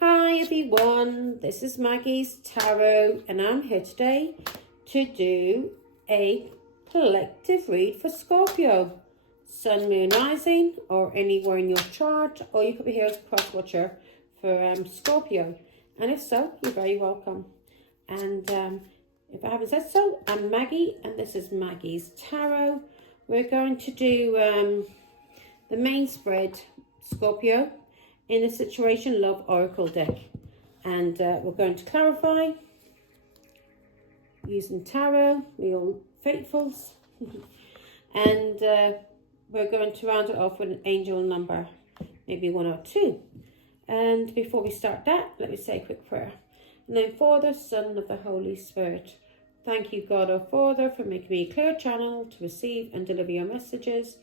Hi everyone, this is Maggie's Tarot and I'm here today to do a collective read for Scorpio, Sun, Moon, Rising, or anywhere in your chart, or you could be here as a cross watcher for Scorpio. And if so, you're very welcome. And if I haven't said so, I'm Maggie and this is Maggie's Tarot. We're going to do the main spread, Scorpio, in the Situation Love Oracle deck. And we're going to clarify using tarot, we all faithfuls. And we're going to round it off with an angel number, maybe 1 or 2. And before we start that, let me say a quick prayer. In the name of the Father, Son, of the Holy Spirit. Thank you, God our Father, for making me a clear channel to receive and deliver your messages.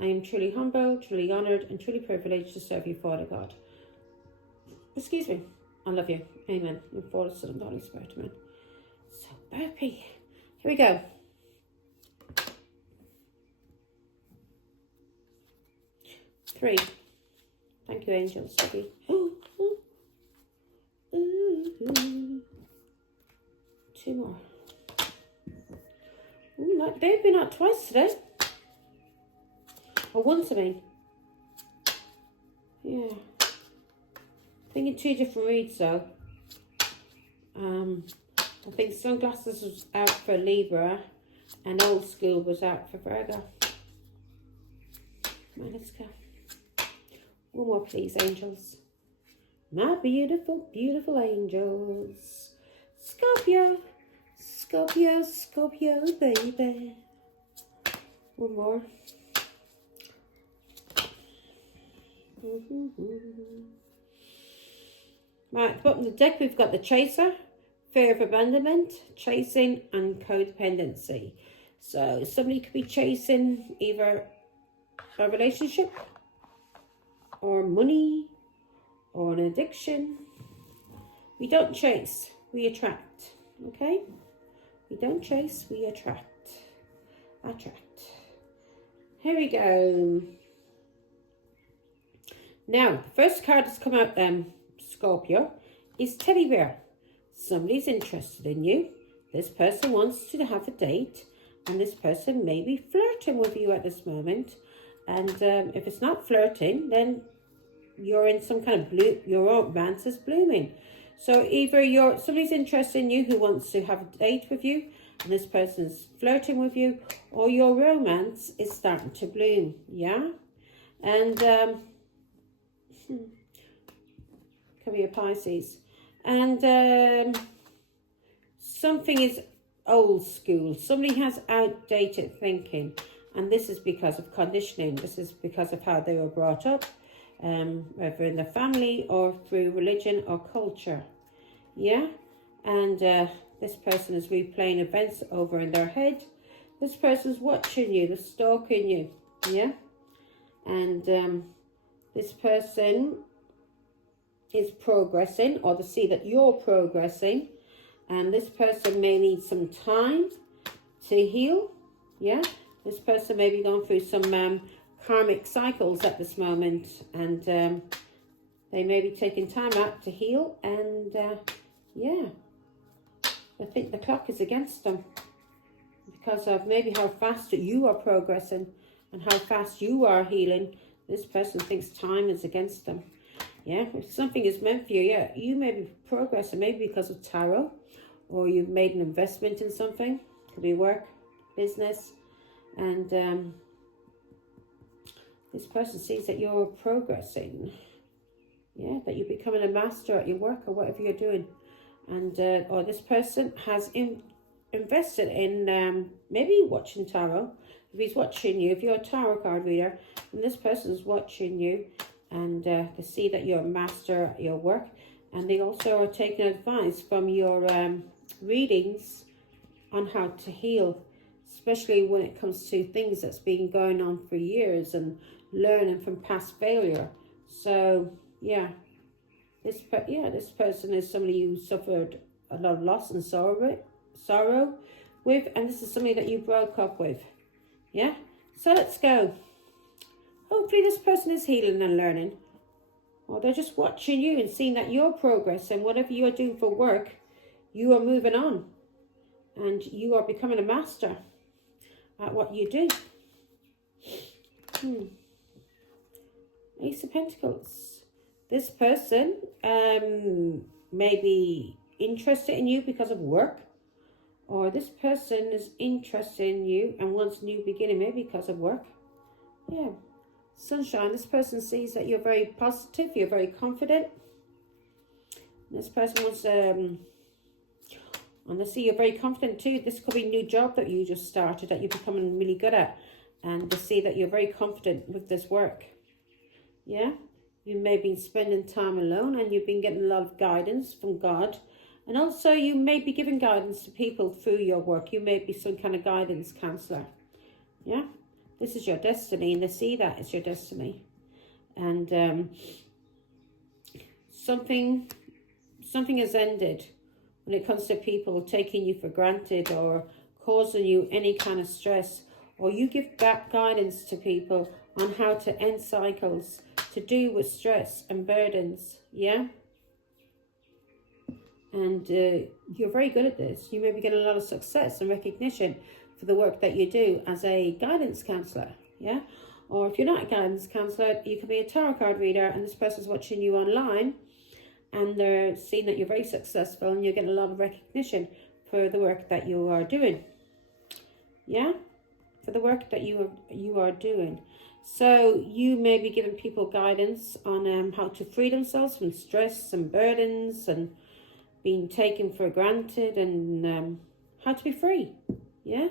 I am truly humbled, truly honoured, and truly privileged to serve you, Father God. Excuse me. I love you. Amen. In Father, Son, and Holy Spirit. Amen. So burpy. Here we go. Three. Thank you, angels. Love you. Two more. Ooh, they've been out twice today. Or once, I mean. Yeah. Thinking 2 different reads though. I think Sunglasses was out for Libra and Old School was out for Virgo. Come on, let's go. One more please, angels. My beautiful, beautiful angels. Scorpio, Scorpio, Scorpio, baby. One more. Right, at the bottom of the deck we've got the Chaser, Fear of Abandonment, Chasing, and Codependency. So somebody could be chasing either a relationship or money or an addiction. We don't chase, we attract. Okay? We don't chase, we attract. Here we go. Now, the first card that's come out, Scorpio, is Teddy Bear. Somebody's interested in you. This person wants to have a date, and this person may be flirting with you at this moment. And if it's not flirting, then you're in some kind of your romance is blooming. So either somebody's interested in you who wants to have a date with you, and this person's flirting with you, or your romance is starting to bloom. Yeah, and can be a Pisces, and something is old school. Somebody has outdated thinking, and this is because of conditioning. This is because of how they were brought up, whether in the family or through religion or culture. Yeah, and this person is replaying events over in their head. This person's watching you, they're stalking you. Yeah, and this person is progressing, or they see that you're progressing, and this person may need some time to heal. Yeah, this person may be going through some karmic cycles at this moment, and they may be taking time out to heal, and yeah, I think the clock is against them because of maybe how fast you are progressing and how fast you are healing. This person thinks time is against them. Yeah, if something is meant for you, yeah, you may be progressing, maybe because of tarot, or you've made an investment in something. Could be work, business, and this person sees that you're progressing. Yeah, that you're becoming a master at your work or whatever you're doing, and or this person has invested in maybe watching tarot. If he's watching you, if you're a tarot card reader, and this person's watching you, and they see that you're a master at your work, and they also are taking advice from your readings on how to heal, especially when it comes to things that's been going on for years and learning from past failure. So yeah, this person is somebody you suffered a lot of loss and sorrow with, and this is somebody that you broke up with. Yeah, so let's go. Hopefully this person is healing and learning. or they're just watching you and seeing that your progress and whatever you're doing for work, you are moving on and you are becoming a master at what you do. Ace of Pentacles. This person may be interested in you because of work, or this person is interested in you and wants a new beginning, maybe because of work. Yeah. Sunshine. This person sees that you're very positive, you're very confident. This person wants and they see you're very confident too. This could be a new job that you just started that you're becoming really good at, and they see that you're very confident with this work. Yeah, you may be spending time alone and you've been getting a lot of guidance from God, and also you may be giving guidance to people through your work. You may be some kind of guidance counselor. Yeah, this is your destiny, and they see that it's your destiny. And something has ended when it comes to people taking you for granted or causing you any kind of stress, or you give back guidance to people on how to end cycles to do with stress and burdens. Yeah, and you're very good at this. You may be getting a lot of success and recognition for the work that you do as a guidance counselor. Yeah, or if you're not a guidance counselor, you could be a tarot card reader, and this person's watching you online and they're seeing that you're very successful and you're getting a lot of recognition for the work that you are doing. Yeah, for the work that you are doing. So you may be giving people guidance on how to free themselves from stress and burdens and being taken for granted, and how to be free. Yeah,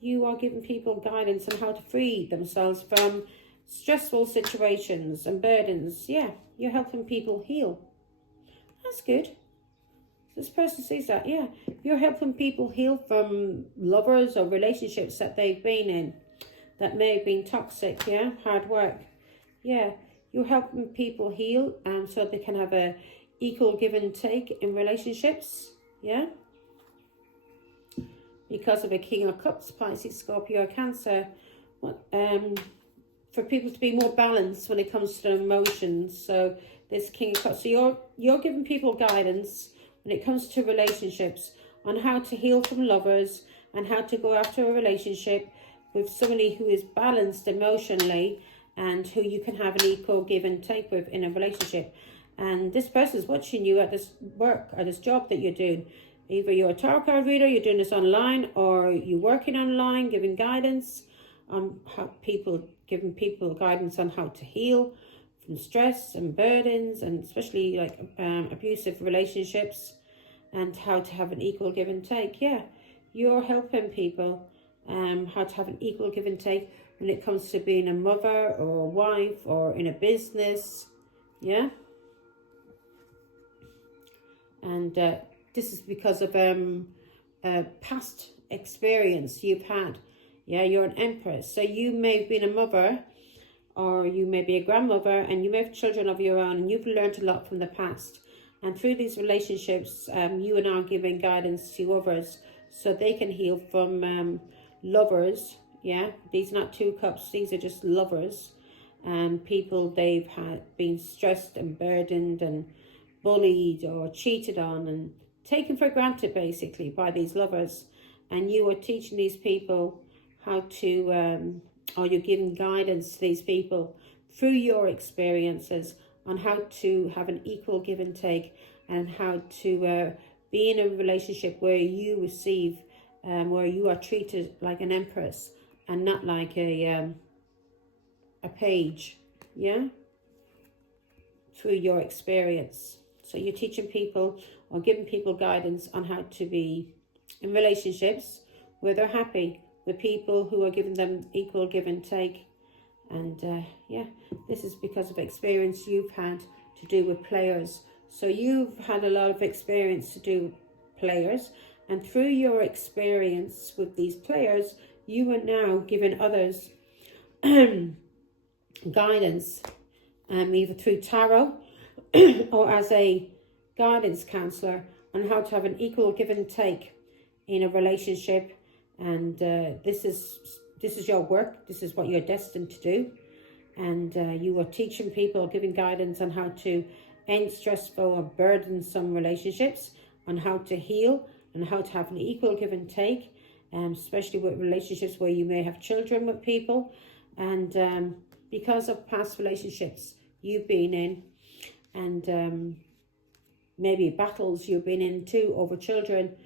you are giving people guidance on how to free themselves from stressful situations and burdens. Yeah, you're helping people heal. That's good. This person sees that. Yeah, you're helping people heal from lovers or relationships that they've been in that may have been toxic. Yeah, hard work. Yeah, you're helping people heal, so they can have a equal give and take in relationships. Yeah, because of a King of Cups, Pisces, Scorpio, Cancer. For people to be more balanced when it comes to their emotions. So this King of Cups. So you're giving people guidance when it comes to relationships on how to heal from lovers and how to go after a relationship with somebody who is balanced emotionally and who you can have an equal give and take with in a relationship. And this person's watching you at this work, at this job that you're doing. Either you're a tarot card reader, you're doing this online, or you're working online, giving guidance on how giving people guidance on how to heal from stress and burdens, and especially like abusive relationships, and how to have an equal give and take. Yeah, you're helping people how to have an equal give and take when it comes to being a mother or a wife or in a business. Yeah, and this is because of past experience you've had. Yeah, you're an Empress. So you may have been a mother, or you may be a grandmother, and you may have children of your own, and you've learned a lot from the past. And through these relationships, you are now giving guidance to others so they can heal from lovers. Yeah, these are not 2 cups. These are just lovers. And people they've been stressed and burdened and bullied or cheated on and taken for granted, basically, by these lovers. And you are teaching these people how to, or you're giving guidance to these people through your experiences on how to have an equal give and take, and how to be in a relationship where you receive, where you are treated like an empress and not like a page. Yeah, through your experience. So you're teaching people or giving people guidance on how to be in relationships where they're happy, with people who are giving them equal give and take. And yeah, this is because of experience you've had to do with players. So you've had a lot of experience to do with players, and through your experience with these players, you are now giving others guidance, either through tarot or as a guidance counselor on how to have an equal give and take in a relationship. And this is your work. This is what you're destined to do. And you are teaching people, giving guidance on how to end stressful or burdensome relationships, on how to heal, and how to have an equal give and take, especially with relationships where you may have children with people. And because of past relationships you've been in, and maybe battles you've been in too over children,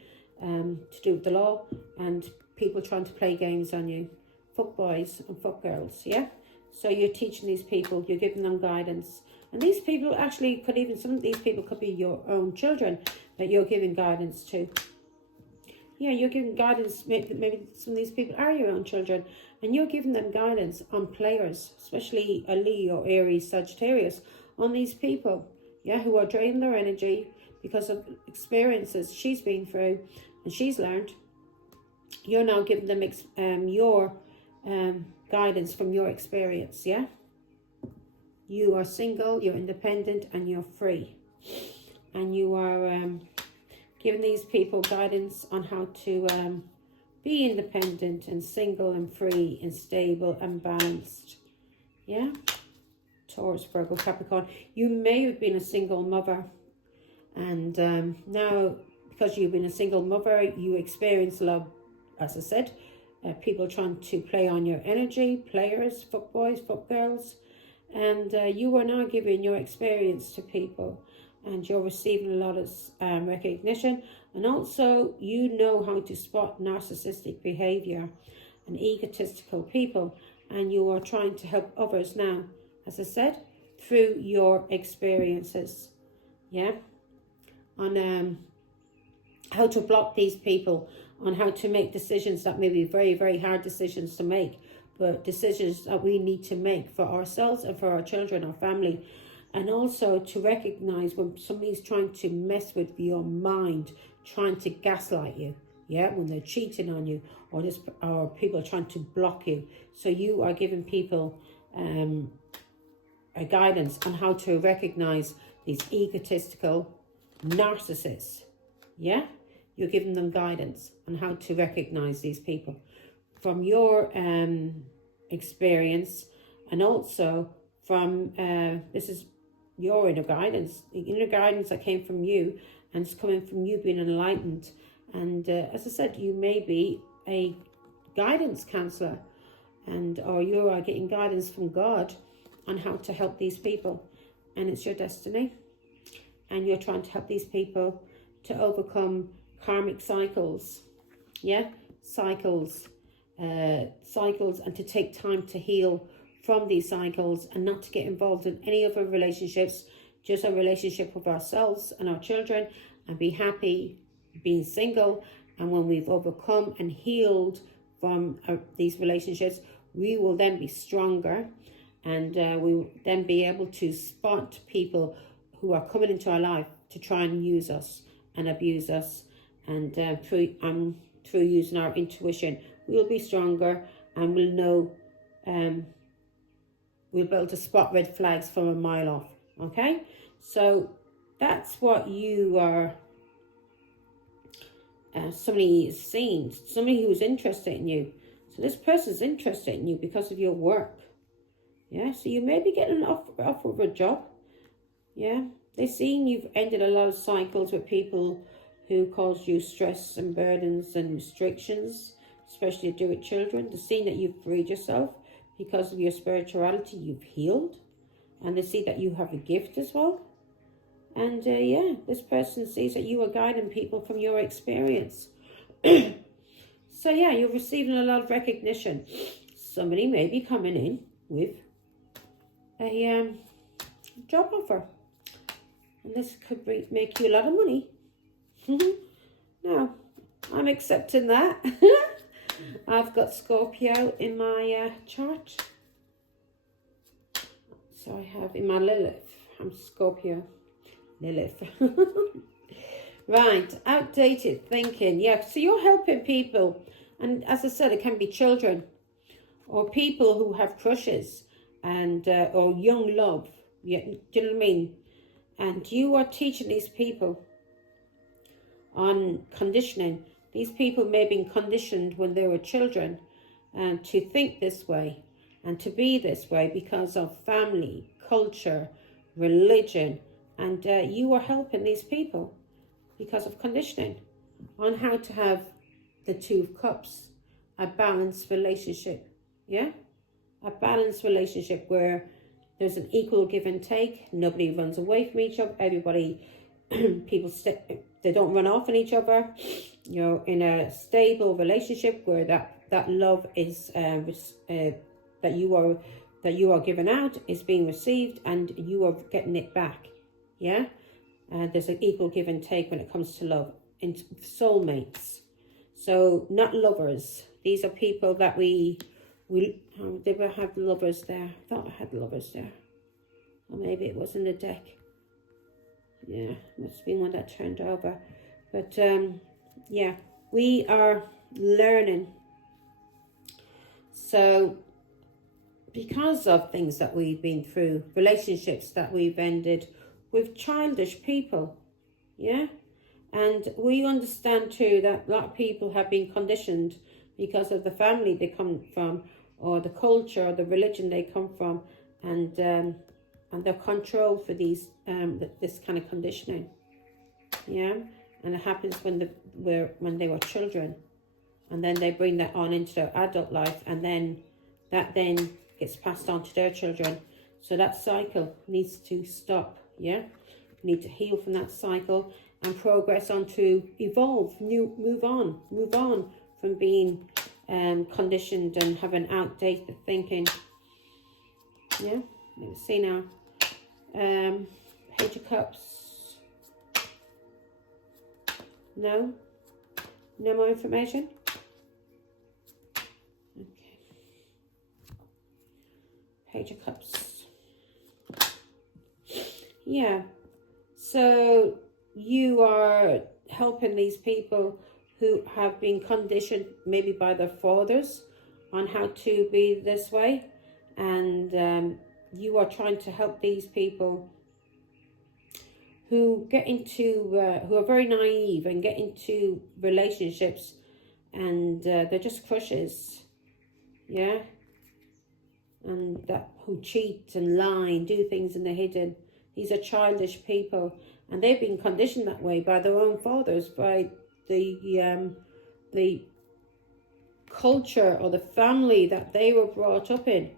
to do with the law, and people trying to play games on you, fuck boys and fuck girls, yeah? So you're teaching these people, you're giving them guidance. And these people actually could even, some of these people could be your own children that you're giving guidance to. Yeah, you're giving guidance, maybe some of these people are your own children, and you're giving them guidance on players, especially a Leo, Aries, Sagittarius, on these people, yeah, who are draining their energy because of experiences she's been through and she's learned. You're now giving them your guidance from your experience, yeah? You are single, you're independent, and you're free. And you are giving these people guidance on how to be independent and single and free and stable and balanced, yeah? Taurus, Virgo, Capricorn. You may have been a single mother, and now, because you've been a single mother, you experience love, as I said, people trying to play on your energy, players, fuck boys, fuck girls, and you are now giving your experience to people, and you're receiving a lot of recognition, and also you know how to spot narcissistic behavior and egotistical people, and you are trying to help others now, as I said, through your experiences, yeah, on how to block these people, on how to make decisions that may be very, very hard decisions to make, but decisions that we need to make for ourselves and for our children, our family, and also to recognize when somebody's trying to mess with your mind, trying to gaslight you, yeah, when they're cheating on you, or people are trying to block you. So you are giving people a guidance on how to recognize these egotistical narcissists, yeah? You're giving them guidance on how to recognize these people from your experience, and also from, this is your inner guidance, the inner guidance that came from you, and it's coming from you being enlightened. And as I said, you may be a guidance counselor, or you are getting guidance from God on how to help these people, and it's your destiny, and you're trying to help these people to overcome karmic cycles, yeah, cycles, and to take time to heal from these cycles, and not to get involved in any other relationships, just a relationship with ourselves and our children, and be happy being single. And when we've overcome and healed from these relationships, we will then be stronger, and we will then be able to spot people who are coming into our life to try and use us and abuse us. And through using our intuition, we'll be stronger, and we'll know, we'll be able to spot red flags from a mile off, okay? So that's what you are, somebody is seeing, somebody who's interested in you. So this person's interested in you because of your work, yeah? So you may be getting an offer of a job, yeah? They're seeing you've ended a lot of cycles with people who cause you stress and burdens and restrictions, especially to do with children. They're seeing that you've freed yourself because of your spirituality, you've healed, and they see that you have a gift as well. And yeah, this person sees that you are guiding people from your experience. So yeah, you're receiving a lot of recognition. Somebody may be coming in with a job offer, and this could make you a lot of money. No, I'm accepting that. I've got Scorpio in my chart. So I have in my Lilith, I'm Scorpio, Lilith. Right, outdated thinking. Yeah, so you're helping people. And as I said, it can be children or people who have crushes and or young love. Yeah, do you know what I mean? And you are teaching these people on conditioning. These people may have been conditioned when they were children to think this way, and to be this way because of family, culture, religion, and you are helping these people because of conditioning on how to have the Two of Cups, a balanced relationship, yeah? A balanced relationship where there's an equal give and take, nobody runs away from each other, everybody, people, they don't run off on each other. You're in a stable relationship where that love is, that you are giving out is being received and you are getting it back, yeah? There's an equal give and take when it comes to love, and soulmates. So not lovers. These are people that we did we have lovers there? I thought I had lovers there. Or maybe it was in the deck. Yeah, must be one that turned over. But yeah, we are learning. So because of things that we've been through, relationships that we've ended with childish people, yeah? And we understand too that a lot of people have been conditioned because of the family they come from, or the culture, or the religion they come from, and they're controlled for these this kind of conditioning, yeah. And it happens when they were children, and then they bring that on into their adult life, and then that then gets passed on to their children. So that cycle needs to stop, yeah. We need to heal from that cycle and progress on to evolve, move on from being conditioned and having outdated thinking. Yeah, let's see now. Page of Cups. No more information. Okay. Page of Cups. Yeah. So you are helping these people who have been conditioned maybe by their fathers on how to be this way, and you are trying to help these people who get into who are very naive and get into relationships, and they're just crushes, yeah, and that who cheat and lie and do things in the hidden. These are childish people, and they've been conditioned that way by their own fathers, by the culture or the family that they were brought up in.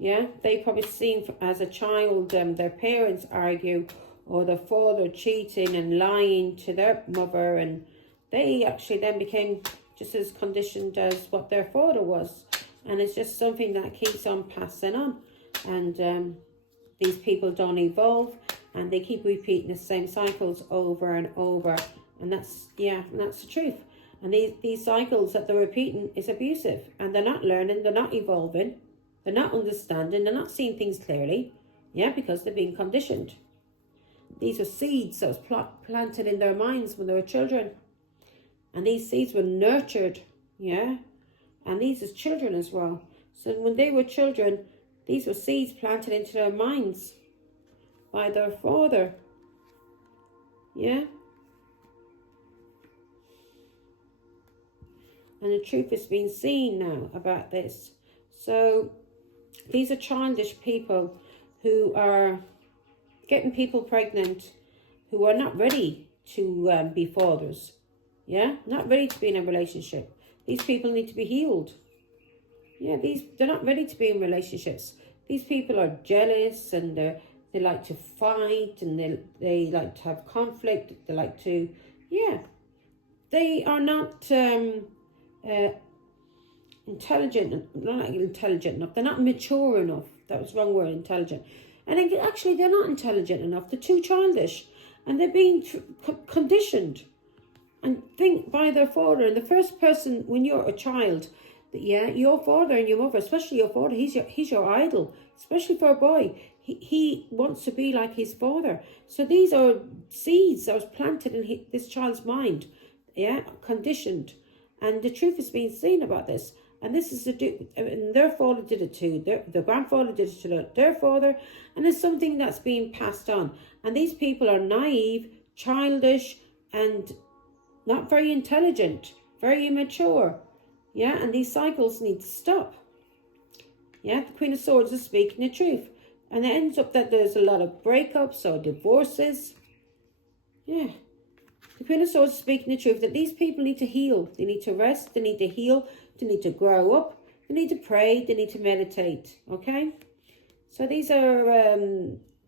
Yeah, they probably seen as a child their parents argue, or their father cheating and lying to their mother, and they actually then became just as conditioned as what their father was, and it's just something that keeps on passing on, and these people don't evolve, and they keep repeating the same cycles over and over, and that's the truth. And these cycles that they're repeating is abusive, and they're not learning, they're not evolving, they're not understanding, they're not seeing things clearly, yeah, because they're being conditioned. These are seeds that was planted in their minds when they were children, and these seeds were nurtured, yeah, and these as children as well. So when they were children, these were seeds planted into their minds by their father, yeah. And the truth is being seen now about this. So these are childish people who are getting people pregnant who are not ready to be fathers, yeah, not ready to be in a relationship. These people need to be healed. Yeah, they're not ready to be in relationships. These people are jealous, and they like to fight, and they like to have conflict. They like to, yeah, they are not intelligent enough. They're not mature enough. That was the wrong word, intelligent. And actually, they're not intelligent enough. They're too childish, and they're being conditioned and think by their father. And the first person when you're a child, yeah, your father and your mother, especially your father, he's your idol, especially for a boy. He wants to be like his father. So these are seeds that was planted in this child's mind, yeah, conditioned. And the truth is being seen about this. And this is and their father did it too. Their grandfather did it to their father. And it's something that's being passed on. And these people are naive, childish, and not very intelligent, very immature. Yeah, and these cycles need to stop. Yeah, the Queen of Swords is speaking the truth. And it ends up that there's a lot of breakups or divorces. Yeah. The Queen of Swords is speaking the truth that these people need to heal. They need to rest. They need to heal. They need to grow up. They need to pray. They need to meditate. Okay? So these are,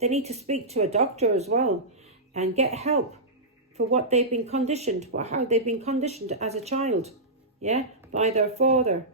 they need to speak to a doctor as well and get help for what they've been conditioned, how they've been conditioned as a child. Yeah? By their father.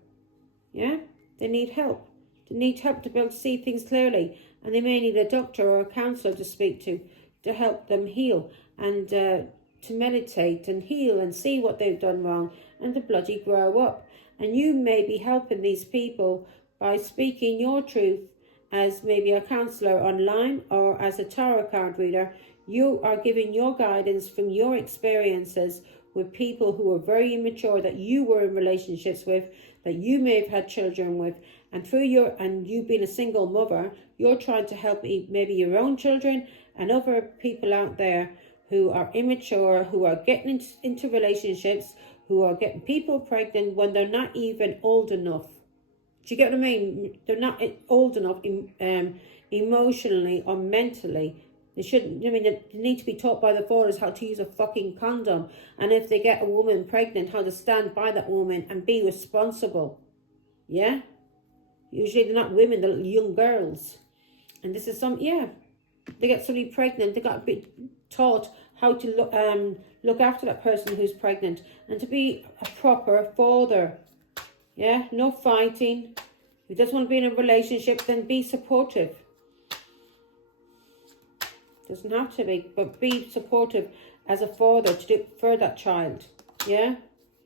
Yeah? They need help. They need help to be able to see things clearly. And they may need a doctor or a counsellor to speak to help them heal. And to meditate and heal and see what they've done wrong and to bloody grow up. And you may be helping these people by speaking your truth as maybe a counsellor online or as a tarot card reader. You are giving your guidance from your experiences with people who are very immature, that you were in relationships with, that you may have had children with, and through you being a single mother, you're trying to help maybe your own children and other people out there who are immature, who are getting into relationships, who are getting people pregnant when they're not even old enough. Do you get what I mean? They're not old enough emotionally or mentally. They shouldn't, I mean, they need to be taught by the fathers how to use a fucking condom. And if they get a woman pregnant, how to stand by that woman and be responsible. Yeah? Usually they're not women, they're young girls. And this is they get somebody pregnant, they got to be taught how to look after that person who's pregnant and to be a proper father. Yeah, no fighting. If he doesn't want to be in a relationship, then be supportive. Doesn't have to be, but be supportive as a father to do for that child. Yeah,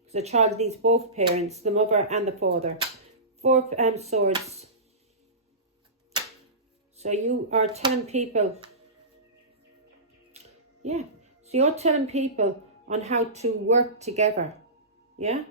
because the child needs both parents, the mother and the father. 4 swords. So you are telling people. Yeah. So you're telling people on how to work together. Yeah?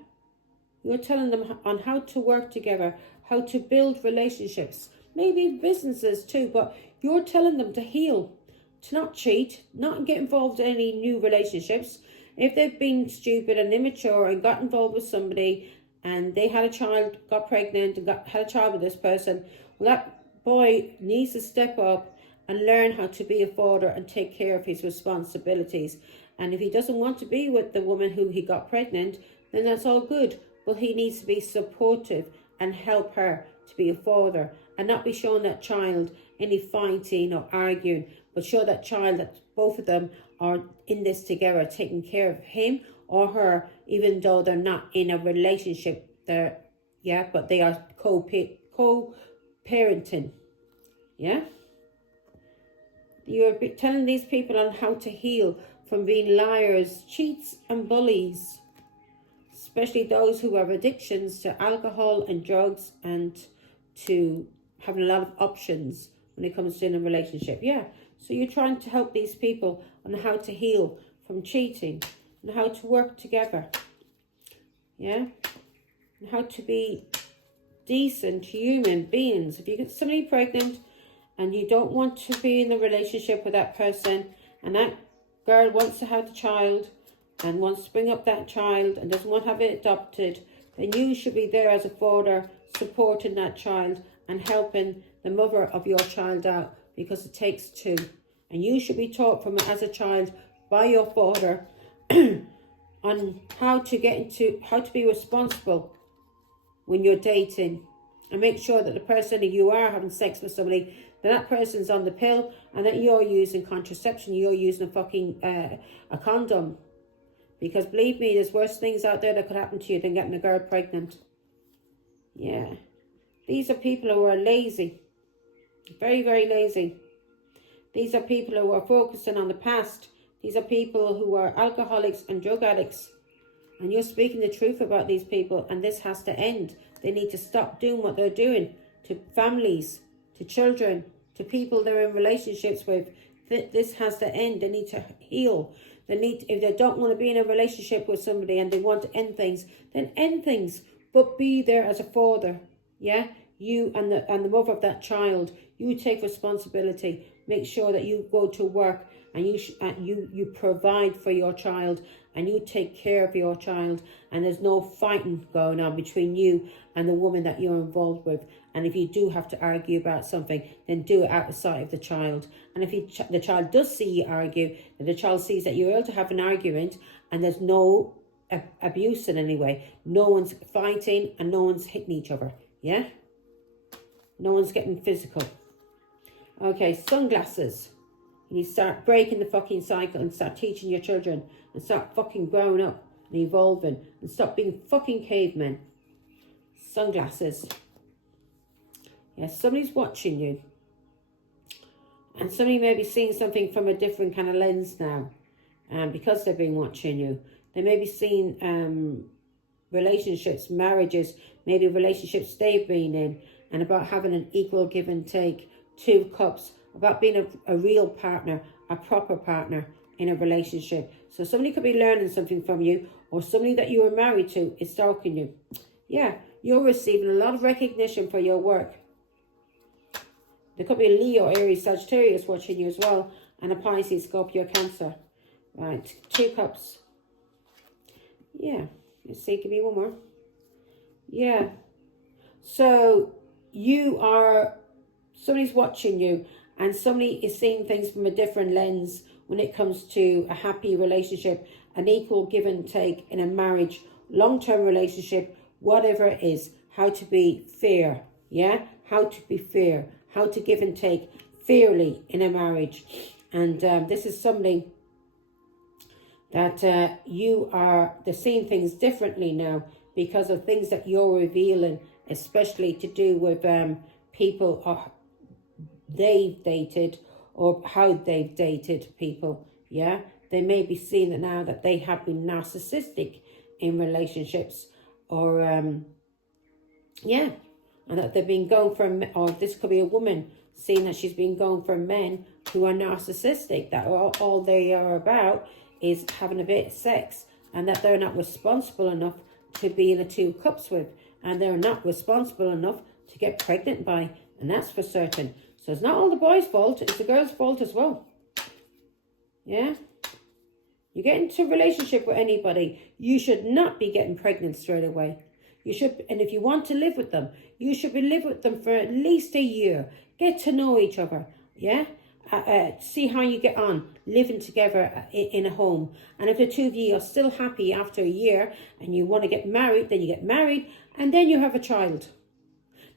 You're telling them on how to work together, how to build relationships, maybe businesses too, but you're telling them to heal, to not cheat, not get involved in any new relationships. If they've been stupid and immature and got involved with somebody and they had a child, got pregnant and had a child with this person, well, that boy needs to step up and learn how to be a father and take care of his responsibilities. And if he doesn't want to be with the woman who he got pregnant, then that's all good. But he needs to be supportive and help her to be a father and not be showing that child any fighting or arguing, but show that child that both of them are in this together, taking care of him or her, even though they're not in a relationship. But they are co-parenting. Yeah? You're telling these people on how to heal from being liars, cheats and bullies. Especially those who have addictions to alcohol and drugs and to having a lot of options when it comes to in a relationship. Yeah. So you're trying to help these people on how to heal from cheating and how to work together. Yeah. And how to be decent human beings. If you get somebody pregnant and you don't want to be in a relationship with that person and that girl wants to have the child and wants to bring up that child and doesn't want to have it adopted, then you should be there as a father supporting that child and helping the mother of your child out, because it takes two. And you should be taught from as a child by your father on how to be responsible when you're dating, and make sure that the person that you are having sex with somebody, that person's on the pill and that you're using contraception, you're using a fucking a condom. Because believe me, there's worse things out there that could happen to you than getting a girl pregnant. Yeah. These are people who are lazy. Very, very lazy. These are people who are focusing on the past. These are people who are alcoholics and drug addicts. And you're speaking the truth about these people, and this has to end. They need to stop doing what they're doing to families, to children, to people they're in relationships with. This has to end. They need to heal. If they don't want to be in a relationship with somebody and they want to end things, then end things. But be there as a father. Yeah? You and the mother of that child. You take responsibility. make sure that you go to work and you provide for your child and you take care of your child, and there's no fighting going on between you and the woman that you're involved with. And if you do have to argue about something, then do it out of sight of the child. And if the child does see you argue, and the child sees that you're able to have an argument and there's no abuse in any way, no one's fighting and no one's hitting each other, yeah? No one's getting physical. Okay, sunglasses. You start breaking the fucking cycle and start teaching your children and start fucking growing up and evolving and stop being fucking cavemen. Sunglasses. Yeah, somebody's watching you. And somebody may be seeing something from a different kind of lens now. Because they've been watching you. They may be seeing relationships, marriages, maybe relationships they've been in, and about having an equal give and take, 2 cups, about being a real partner, a proper partner in a relationship. So somebody could be learning something from you, or somebody that you were married to is stalking you. Yeah, you're receiving a lot of recognition for your work. There could be a Leo, Aries, Sagittarius watching you as well, and a Pisces, Scorpio, Cancer. Right, 2 cups. Yeah, let's see, give me one more. Yeah, so somebody's watching you, and somebody is seeing things from a different lens when it comes to a happy relationship, an equal give and take in a marriage, long-term relationship, whatever it is, how to be fair, yeah? How to be fair, how to give and take fairly in a marriage. And this is something that they're seeing things differently now because of things that you're revealing, especially to do with people they've dated or how they've dated people, yeah? They may be seeing it now that they have been narcissistic in relationships, or, yeah, and that they've been going for, or this could be a woman seeing that she's been going for men who are narcissistic, that all they are about is having a bit of sex, and that they're not responsible enough to be in a 2 cups with, and they're not responsible enough to get pregnant by, and that's for certain. So it's not all the boys' fault, it's the girl's fault as well. Yeah? You get into a relationship with anybody, you should not be getting pregnant straight away. You should, and if you want to live with them, you should be live with them for at least a year. Get to know each other, yeah? See how you get on living together in a home. And if the 2 of you are still happy after a year and you want to get married, then you get married and then you have a child.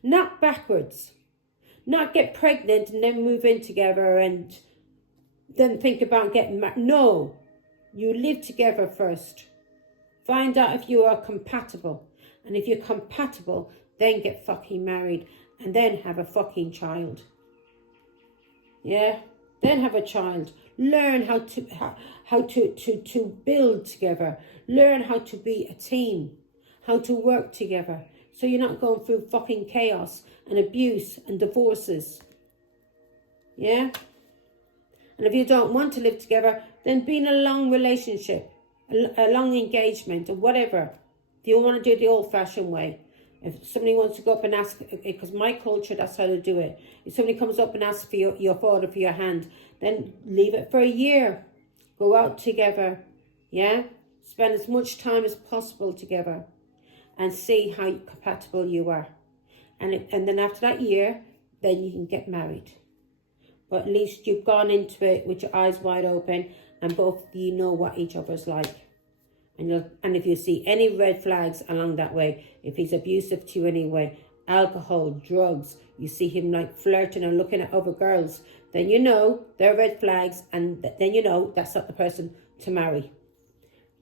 Not backwards. Not get pregnant and then move in together and then think about getting married. No, you live together first. Find out if you are compatible. And if you're compatible, then get fucking married and then have a fucking child. Yeah, then have a child. Learn how to build together. Learn how to be a team, how to work together. So you're not going through fucking chaos and abuse and divorces. Yeah? And if you don't want to live together, then be in a long relationship, a long engagement or whatever. If you want to do it the old-fashioned way. If somebody wants to go up and ask, because my culture, that's how to do it. If somebody comes up and asks for your father for your hand, then leave it for a year. Go out together, yeah? Spend as much time as possible together and see how compatible you are. And then after that year, then you can get married. But at least you've gone into it with your eyes wide open and both of you know what each other's like. And if you see any red flags along that way, if he's abusive to you anyway, alcohol, drugs, you see him like flirting and looking at other girls, then you know they're red flags, and then you know that's not the person to marry.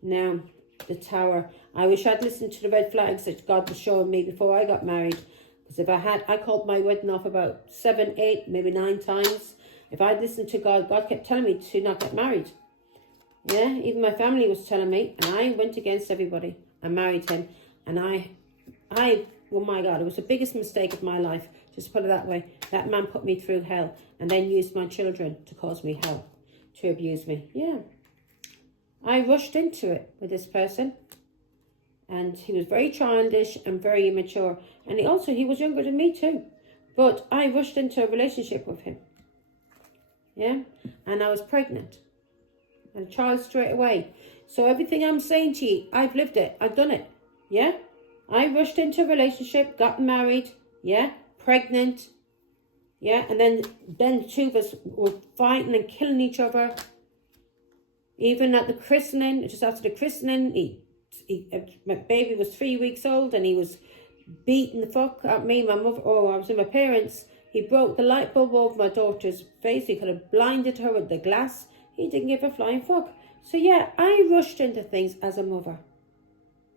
Now, the Tower. I wish I'd listened to the red flags that God was showing me before I got married. Because if I had, I called my wedding off about 7, 8, maybe 9 times. If I'd listened to God, God kept telling me to not get married. Yeah, even my family was telling me, and I went against everybody. I married him, and I, oh my God, it was the biggest mistake of my life. Just put it that way. That man put me through hell, and then used my children to cause me hell, to abuse me. Yeah, I rushed into it with this person, and he was very childish and very immature, and he was younger than me too. But I rushed into a relationship with him. yeah? And I was pregnant. And a child straight away. So everything I'm saying to you, I've lived it. I've done it, yeah? I rushed into a relationship, got married, yeah? Pregnant, yeah? And then the two of us were fighting and killing each other. Even at the christening, just after the christening, my baby was 3 weeks old and he was beating the fuck out of me. My mother, I was with my parents. He broke the light bulb over my daughter's face. He could have blinded her with the glass. He didn't give a flying fuck. So yeah, I rushed into things as a mother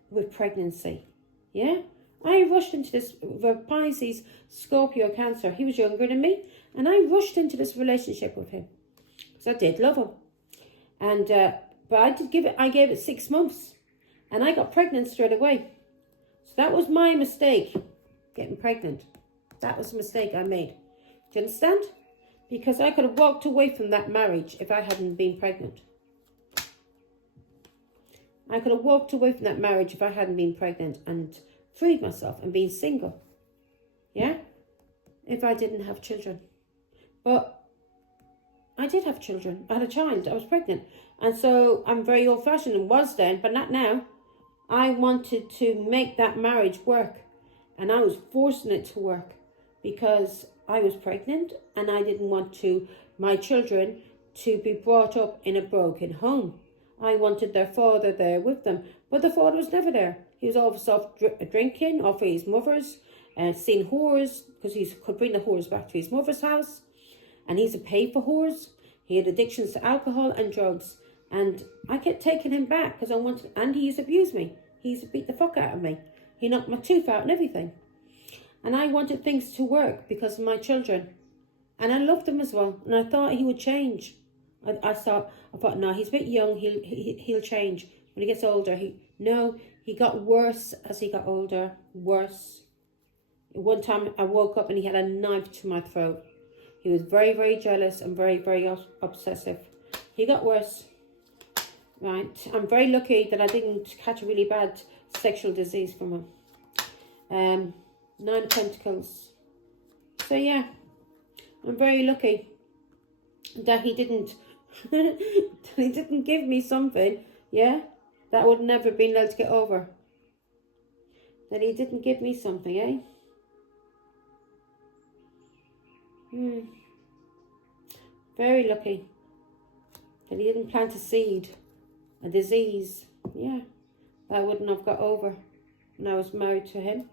with pregnancy. Yeah, I rushed into this with Pisces, Scorpio, Cancer. He was younger than me, and I rushed into this relationship with him because I did love him. And but I gave it 6 months, and I got pregnant straight away. So that was my mistake, getting pregnant. That was a mistake I made. Do you understand? Because I could have walked away from that marriage if I hadn't been pregnant. I could have walked away from that marriage if I hadn't been pregnant and freed myself and been single. Yeah? If I didn't have children. But I did have children. I had a child. I was pregnant. And so I'm very old-fashioned and was then, but not now. I wanted to make that marriage work. And I was forcing it to work because I was pregnant and I didn't want my children to be brought up in a broken home. I wanted their father there with them, but the father was never there. He was always off drinking, off at his mother's, seeing whores, because he could bring the whores back to his mother's house. And he's a pay for whores. He had addictions to alcohol and drugs. And I kept taking him back because I wanted, and he used to abuse me. He used to beat the fuck out of me. He knocked my tooth out and everything. And I wanted things to work because of my children. And I loved him as well. And I thought he would change. I thought, no, he's a bit young. He'll change when he gets older. He got worse as he got older. Worse. One time I woke up and he had a knife to my throat. He was very, very jealous and very, very obsessive. He got worse. Right. I'm very lucky that I didn't catch a really bad sexual disease from him. 9 of Pentacles. So yeah, I'm very lucky that he didn't give me something, yeah, that I would never been able to get over. That he didn't give me something, eh? Very lucky that he didn't plant a seed, a disease, yeah, that I wouldn't have got over when I was married to him.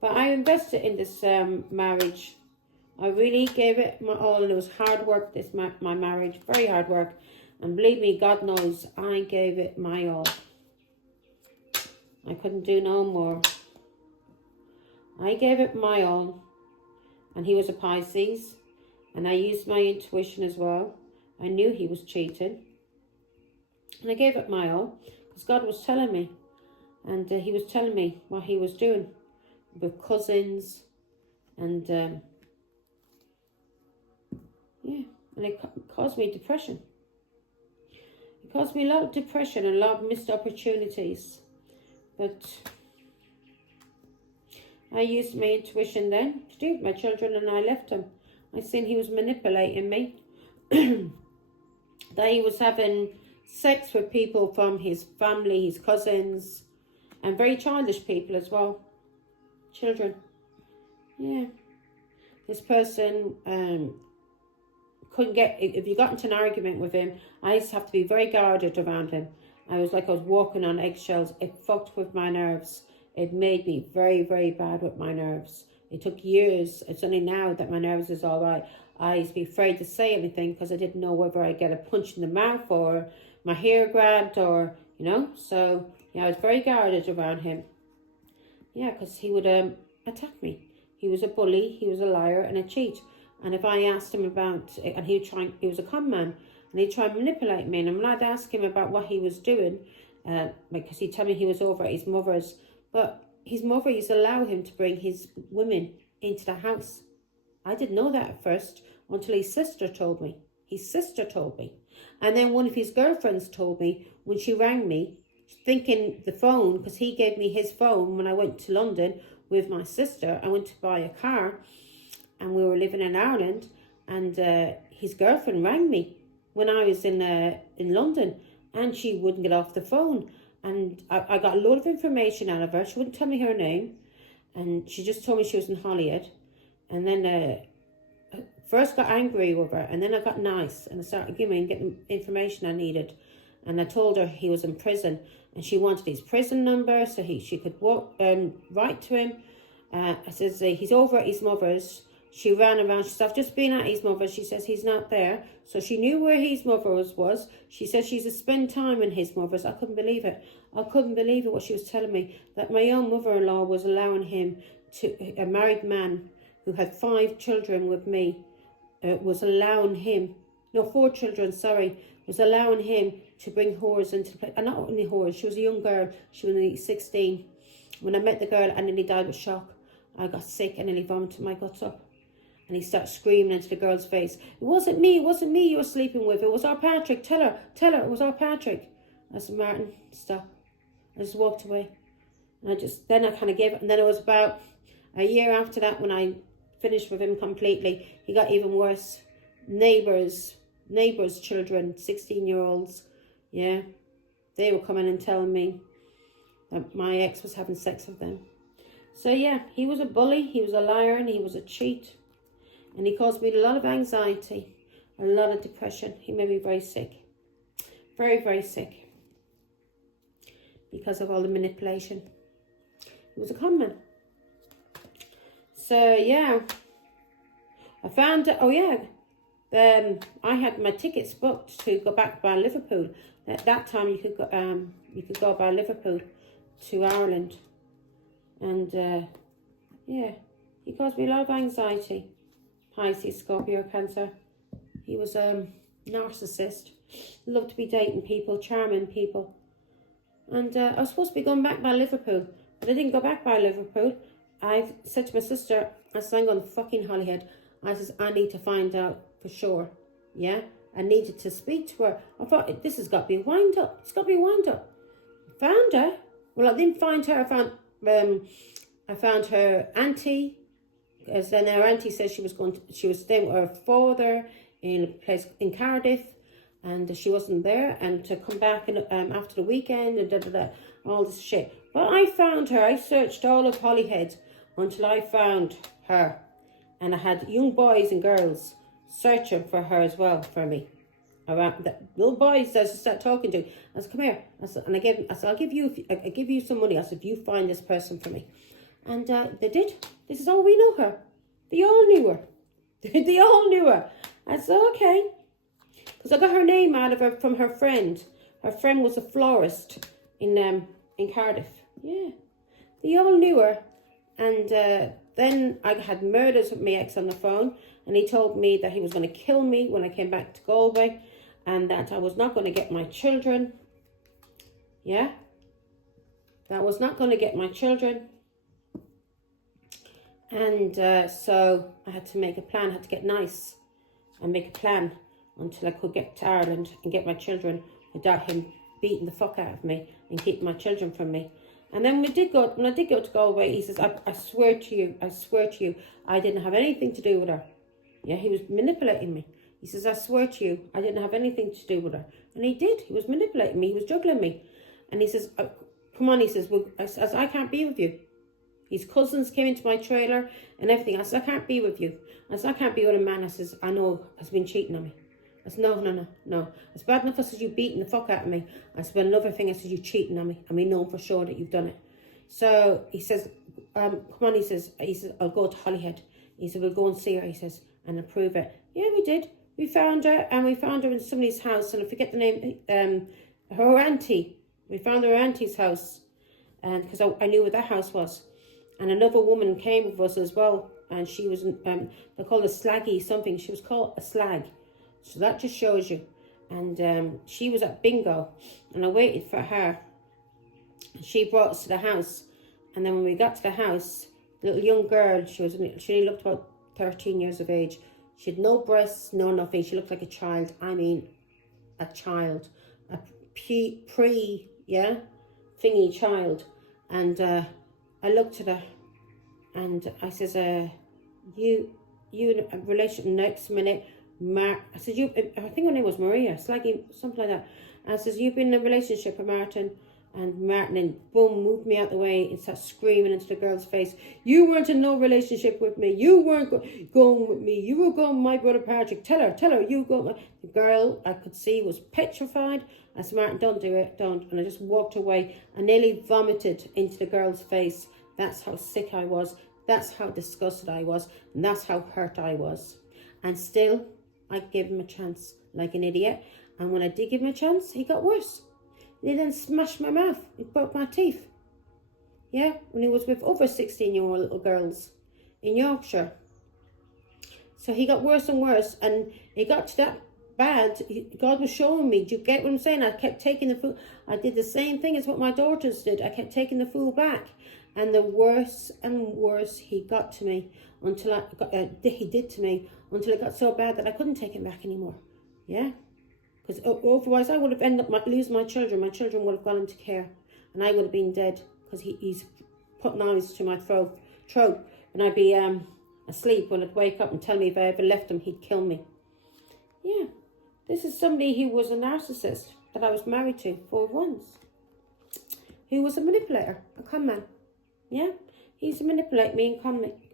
But I invested in this marriage. I really gave it my all, and it was hard work, my marriage, very hard work. And believe me, God knows, I gave it my all. I couldn't do no more. I gave it my all. And he was a Pisces. And I used my intuition as well. I knew he was cheating. And I gave it my all. Because God was telling me. And he was telling me what he was doing. With cousins. And yeah. And it caused me depression. It caused me a lot of depression and a lot of missed opportunities. But I used my intuition then to do with my children, and I left him. I seen he was manipulating me. That he was having sex with people from his family, his cousins, and very childish people as well. Children. Yeah. This person couldn't get, if you got into an argument with him, I used to have to be very guarded around him. I was walking on eggshells. It fucked with my nerves. It made me very, very bad with my nerves. It took years. It's only now that my nerves is all right. I used to be afraid to say anything because I didn't know whether I'd get a punch in the mouth or my hair grabbed or, you know. So, yeah, I was very guarded around him. Yeah, because he would attack me. He was a bully, he was a liar and a cheat. And if I asked him about, and he was a con man, and he'd try and manipulate me. And when I'd ask him about what he was doing, because he'd tell me he was over at his mother's, but his mother used to allow him to bring his women into the house. I didn't know that at first until his sister told me. His sister told me. And then one of his girlfriends told me when she rang me, thinking the phone, because he gave me his phone when I went to London with my sister. I went to buy a car, and we were living in Ireland, and his girlfriend rang me when I was in London, and she wouldn't get off the phone. And I got a lot of information out of her. She wouldn't tell me her name, and she just told me she was in Holyhead. And then first got angry with her, and then I got nice, and I started getting the information I needed. And I told her he was in prison, and she wanted his prison number so she could write to him. I says he's over at his mother's. She ran around. She said, I've just been at his mother's. She says he's not there. So she knew where his mother's was. She said she's to spend time in his mother's. I couldn't believe it. I couldn't believe it what she was telling me. That my own mother-in-law was allowing him to, a married man who had 5 children with me, was allowing him, no, 4 children, sorry, was allowing him to bring whores into the place. And not only whores, she was a young girl. She was only 16. When I met the girl, I nearly died of shock. I got sick and nearly vomited my guts up. And he started screaming into the girl's face, it wasn't me you were sleeping with. It was our Patrick. Tell her, it was our Patrick. I said, Martin, stop. I just walked away. And then I kind of gave it. And then it was about a year after that when I finished with him completely. He got even worse. Neighbours' children, 16-year-olds, yeah, they were coming and telling me that my ex was having sex with them. So yeah, he was a bully, he was a liar, and he was a cheat. And he caused me a lot of anxiety, a lot of depression. He made me very sick. Very, very sick. Because of all the manipulation. He was a con man. So yeah, I found, I had my tickets booked to go back by Liverpool. At that time, you could go by Liverpool to Ireland. And yeah, he caused me a lot of anxiety. Pisces, Scorpio, Cancer. He was a narcissist. Loved to be dating people, charming people. And I was supposed to be going back by Liverpool, but I didn't go back by Liverpool. I said to my sister, I said, I'm going to fucking Holyhead. I says, I need to find out for sure. Yeah? I needed to speak to her. I thought, this has got to be a wind up. It's got to be a wind up. Found her. Well, I didn't find her. I found her auntie. Because then her auntie said she was staying with her father in a place in Cardiff. And she wasn't there. And to come back after the weekend and all this shit. But I found her. I searched all of Holyhead until I found her. And I had young boys and girls searching for her as well, for me. Around the little boys that I started talking to. I said, come here. I said, I'll give you some money. I said, if you find this person for me. And they did. They said, oh, we know her. They all knew her. They all knew her. I said, okay. Because I got her name out of her from her friend. Her friend was a florist in Cardiff. Yeah. They all knew her. And then I had murders with my ex on the phone. And he told me that he was going to kill me when I came back to Galway. And that I was not going to get my children. Yeah. That I was not going to get my children. And so I had to make a plan. I had to get nice and make a plan until I could get to Ireland and get my children without him beating the fuck out of me and keeping my children from me. And then when I did go to Galway, he says, I swear to you, I didn't have anything to do with her. Yeah, he was manipulating me. He says, I swear to you, I didn't have anything to do with her. And he did. He was manipulating me. He was juggling me. And he says, come on, he says, well, I can't be with you. His cousins came into my trailer and everything. I said, I can't be with you. I said, I can't be with a man I says, I know has been cheating on me. I said, no. It's bad enough I says you beating the fuck out of me. I said, but another thing I said, you cheating on me. And we know for sure that you've done it. So he says, come on, he says, I'll go to Holyhead. He said, we'll go and see her, he says, and approve it. Yeah, we did. We found her, and we found her in somebody's house, and I forget the name, her auntie. We found her auntie's house, and because I knew where that house was. And another woman came with us as well, and she was, they called a slaggy something. She was called a slag. So that just shows you. And she was at bingo, and I waited for her. She brought us to the house, and then when we got to the house, the little young girl, she looked about 13 years of age. She had no breasts, no nothing. She looked like a child. I mean, a child, a thingy child. And I looked at her, and I says, you you in a relationship. Next minute, I said, I think her name was Maria, something like that. I says, you've been in a relationship with Martin. And Martin, then boom, moved me out the way and started screaming into the girl's face. You weren't in no relationship with me. You weren't going with me. You were going with my brother Patrick. Tell her, you go. The girl, I could see, was petrified. I said, Martin, don't do it, don't. And I just walked away. I nearly vomited into the girl's face. That's how sick I was. That's how disgusted I was. And that's how hurt I was. And still, I gave him a chance like an idiot. And when I did give him a chance, he got worse. He then smashed my mouth. He broke my teeth. Yeah, when he was with other 16-year-old little girls in Yorkshire. So he got worse and worse, and it got to that bad. God was showing me. Do you get what I'm saying? I kept taking the food. I did the same thing as what my daughters did. I kept taking the food back, and the worse and worse he got to me until he did to me until it got so bad that I couldn't take it back anymore. Yeah. Because otherwise I would have ended up losing my children. My children would have gone into care. And I would have been dead. Because he's put knives to my throat. And I'd be asleep. When I'd wake up and tell me if I ever left him, he'd kill me. Yeah. This is somebody who was a narcissist that I was married to for once. Who was a manipulator. A con man. Yeah. He used to manipulate me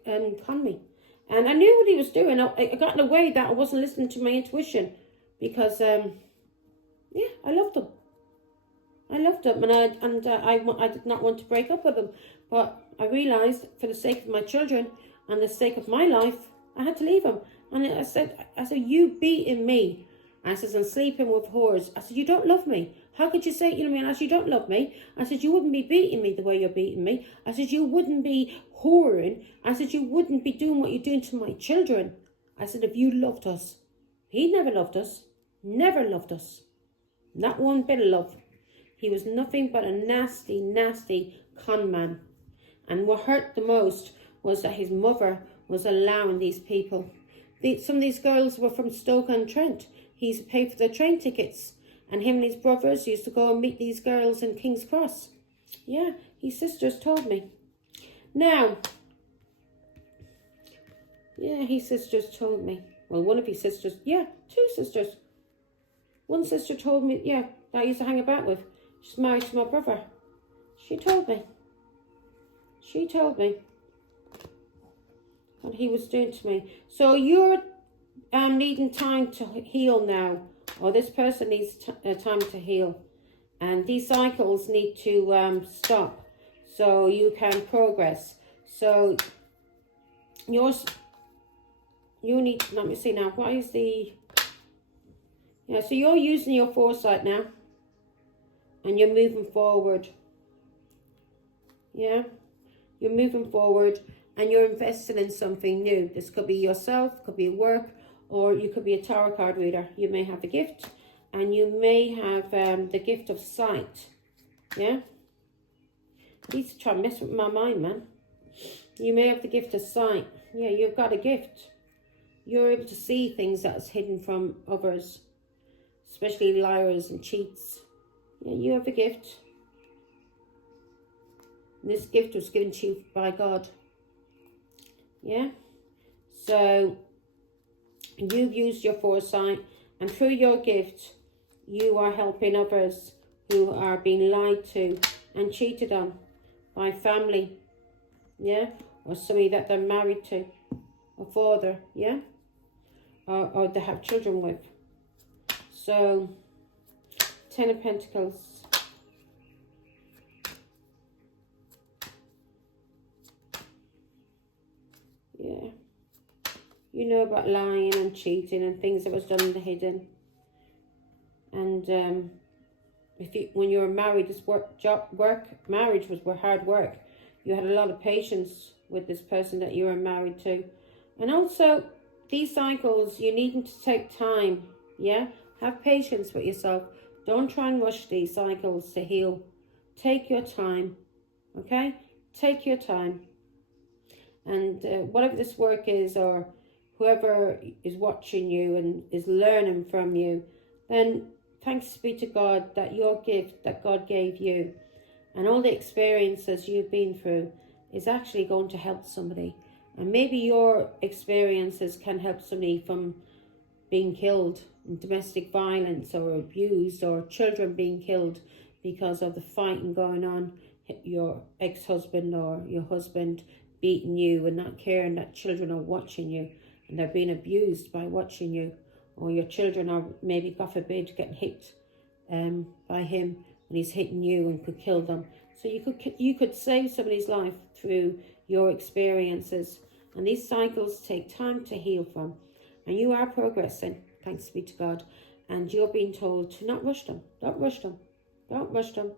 and con me. And I knew what he was doing. I got in a way that I wasn't listening to my intuition. Because, yeah, I loved him. And I did not want to break up with him. But I realised, for the sake of my children and the sake of my life, I had to leave him. And I said, you beating me. I said, and sleeping with whores. I said, you don't love me. How could you say, you know what I mean? I said, you don't love me. I said, you wouldn't be beating me the way you're beating me. I said, you wouldn't be whoring. I said, you wouldn't be doing what you're doing to my children. I said, if you loved us. He never loved us. Never loved us. Not one bit of love. He was nothing but a nasty, nasty con man. And what hurt the most was that his mother was allowing these people. Some of these girls were from Stoke-on-Trent. He used to pay for their train tickets. And him and his brothers used to go and meet these girls in King's Cross. Yeah, his sisters told me. Now, yeah, his sisters told me. Well, one of his sisters, yeah, two sisters. One sister told me, yeah, that I used to hang about with. She's married to my brother. She told me. What he was doing to me. So you're needing time to heal now. Or this person needs time to heal. And these cycles need to stop. So you can progress. So you need, let me see now, what is the... Yeah, so you're using your foresight now. And you're moving forward. Yeah. You're moving forward. And you're investing in something new. This could be yourself. Could be work. Or you could be a tarot card reader. You may have a gift. And you may have the gift of sight. Yeah. These try to mess with my mind, man. You may have the gift of sight. Yeah, you've got a gift. You're able to see things that's hidden from others. Especially liars and cheats. Yeah, you have a gift. And this gift was given to you by God. Yeah? So, you've used your foresight. And through your gift, you are helping others who are being lied to and cheated on by family. Yeah? Or somebody that they're married to. A father. Yeah? Or they have children with. So, 10 of Pentacles. Yeah. You know about lying and cheating and things that was done in the hidden. And when you were married, this marriage was hard work. You had a lot of patience with this person that you were married to. And also, these cycles, you need to take time. Yeah? Have patience with yourself. Don't try and rush these cycles to heal. Take your time. Okay? Take your time. And whatever this work is, or whoever is watching you and is learning from you, then thanks be to God that your gift that God gave you and all the experiences you've been through is actually going to help somebody. And maybe your experiences can help somebody from being killed in domestic violence or abused, or children being killed because of the fighting going on, your ex-husband or your husband beating you and not caring that children are watching you and they're being abused by watching you, or your children are maybe, God forbid, getting hit by him and he's hitting you and could kill them. So you could save somebody's life through your experiences, and these cycles take time to heal from, and you are progressing, thanks be to God, and you're being told to not rush them. Don't rush them. Don't rush them.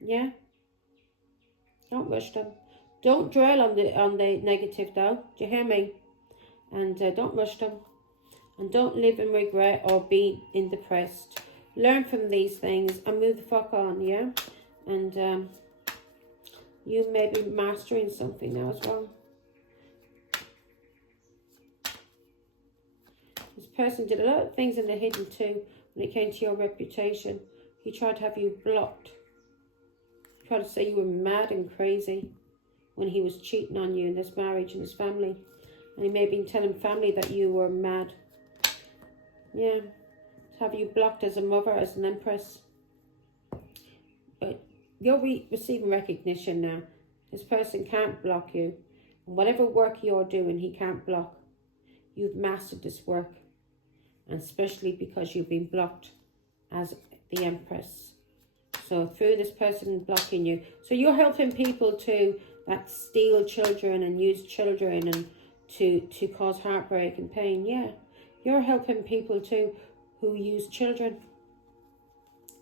Yeah? Don't rush them. Don't dwell on the negative though. Do you hear me? And don't rush them. And don't live in regret or be in depressed. Learn from these things and move the fuck on, yeah? And you may be mastering something now as well. This person did a lot of things in the hidden too when it came to your reputation. He tried to have you blocked. He tried to say you were mad and crazy when he was cheating on you in this marriage and his family. And he may have been telling family that you were mad. Yeah. To have you blocked as a mother, as an empress. But you're receiving recognition now. This person can't block you. And whatever work you're doing, he can't block. You've mastered this work. And especially because you've been blocked as the empress. So through this person blocking you. So you're helping people that steal children and use children and to cause heartbreak and pain. Yeah. You're helping people too who use children.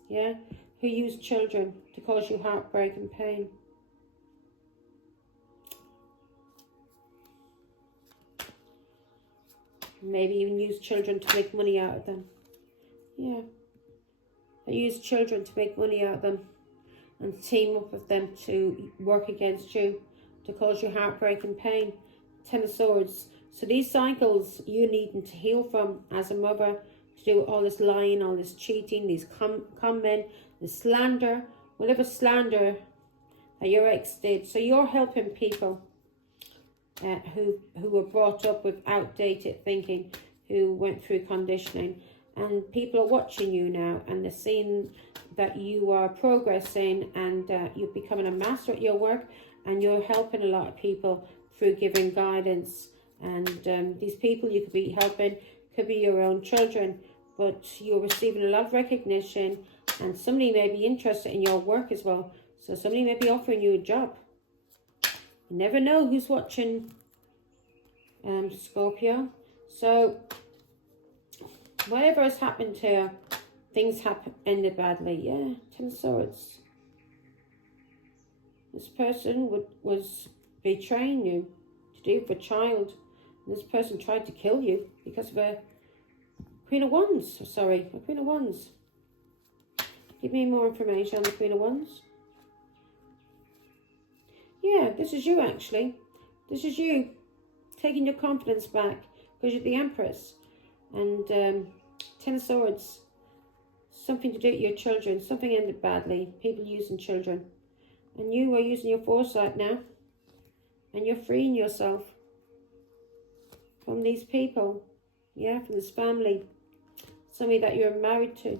Yeah. Who use children to cause you heartbreak and pain. Maybe even use children to make money out of them. Yeah. I use children to make money out of them and team up with them to work against you, to cause you heartbreak and pain. Ten of Swords. So these cycles you needing to heal from as a mother, to do all this lying, all this cheating, these comment, the slander, whatever slander that your ex did. So you're helping people who were brought up with outdated thinking, who went through conditioning. And people are watching you now, and they're seeing that you are progressing, and you're becoming a master at your work, and you're helping a lot of people through giving guidance. And these people you could be helping could be your own children, but you're receiving a lot of recognition, and somebody may be interested in your work as well. So somebody may be offering you a job. You never know who's watching, Scorpio. So whatever has happened here, things ended badly. Yeah, Ten of Swords. This person was betraying you to do with a child. And this person tried to kill you because of a Queen of Wands. Sorry, a Queen of Wands. Give me more information on the Queen of Wands. Yeah, this is you actually. This is you taking your confidence back because you're the Empress. And Ten of Swords. Something to do with your children. Something ended badly. People using children. And you are using your foresight now. And you're freeing yourself from these people. Yeah, from this family. Somebody that you're married to.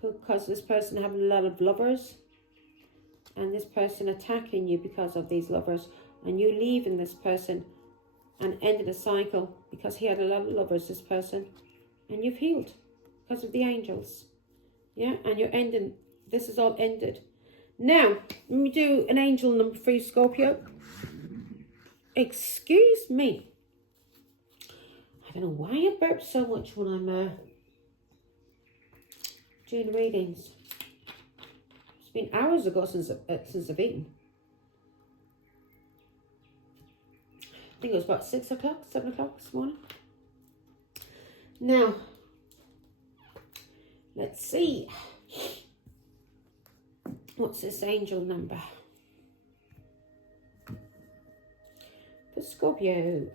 Because this person having a lot of lovers. And this person attacking you because of these lovers. And you leaving this person and ended a cycle because he had a lot of lovers, this person. And you've healed because of the angels. Yeah, and you're ending. This is all ended. Now, let me do an angel number 3, Scorpio. Excuse me. I don't know why I burp so much when I'm doing readings. It's been hours ago since I've eaten. I think it was about 6 o'clock, 7 o'clock this morning. Now, let's see. What's this angel number? For Scorpio.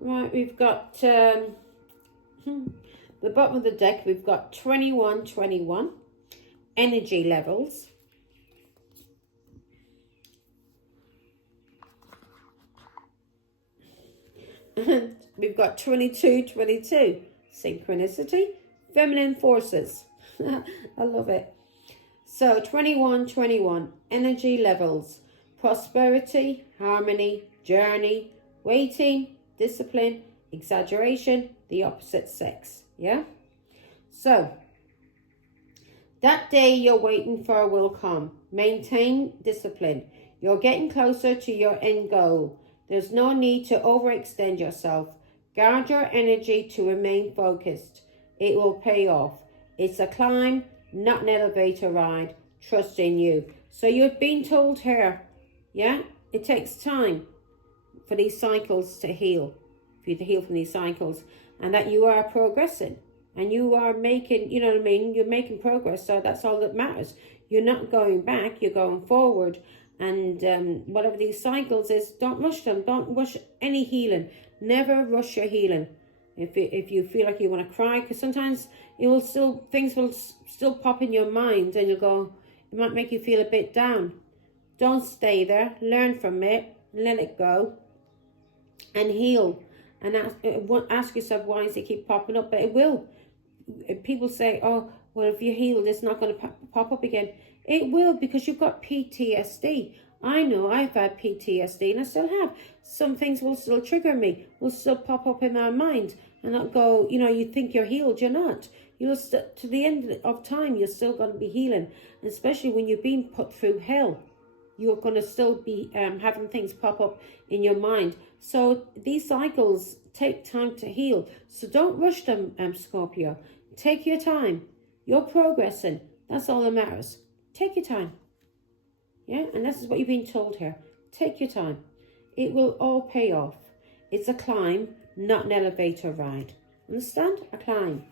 Right, we've got the bottom of the deck, we've got 2121, energy levels. And we've got 22, synchronicity, feminine forces. I love it. So 21, energy levels, prosperity, harmony, journey, waiting, discipline, exaggeration, the opposite sex. Yeah? So that day you're waiting for will come. Maintain discipline. You're getting closer to your end goal. There's no need to overextend yourself. Guard your energy to remain focused. It will pay off. It's a climb, not an elevator ride. Trust in you. So you've been told here, yeah, it takes time for these cycles to heal, for you to heal from these cycles, and that you are progressing and you are making, you know what I mean, you're making progress. So that's all that matters. You're not going back, you're going forward. And whatever these cycles is, don't rush them. Don't rush any healing. Never rush your healing. If you feel like you want to cry, because sometimes things will still pop in your mind, and you'll go, it might make you feel a bit down. Don't stay there. Learn from it. Let it go, and heal. And ask yourself, why does it keep popping up? But it will. People say, oh, well, if you heal, it's not going to pop up again. It will, because you've got PTSD. I know I've had PTSD, and I still have. Some things will still trigger me, will still pop up in my mind, and I'll go, you know, you think you're healed, you're not. You'll to the end of time, you're still going to be healing, and especially when you've been put through hell, you're going to still be having things pop up in your mind. So these cycles take time to heal. So don't rush them, Scorpio. Take your time. You're progressing. That's all that matters. Take your time. Yeah, and this is what you've been told here. Take your time. It will all pay off. It's a climb, not an elevator ride. Understand? A climb.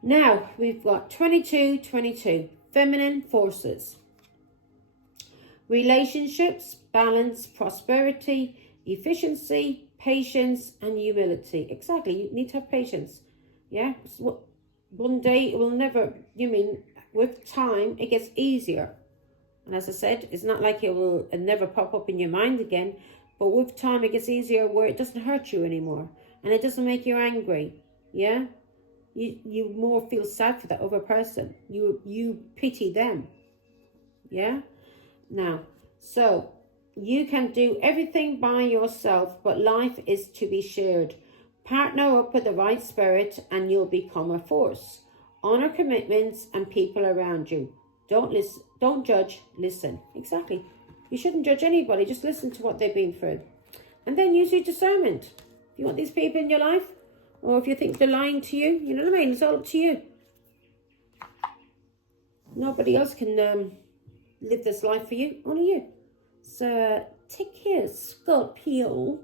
Now, we've got 22, feminine forces. Relationships, balance, prosperity, efficiency, patience, and humility. Exactly, you need to have patience. Yeah, one day it will never, with time, it gets easier. And as I said, it's not like it will never pop up in your mind again, but with time it gets easier where it doesn't hurt you anymore. And it doesn't make you angry. Yeah? You more feel sad for that other person. You pity them. Yeah? Now, so you can do everything by yourself, but life is to be shared. Partner up with the right spirit and you'll become a force. Honor commitments and people around you. Don't judge, listen. Exactly. You shouldn't judge anybody, just listen to what they've been through. And then use your discernment. If you want these people in your life, or if you think they're lying to you, you know what I mean? It's all up to you. Nobody else can live this life for you, only you. So take care, Scorpio.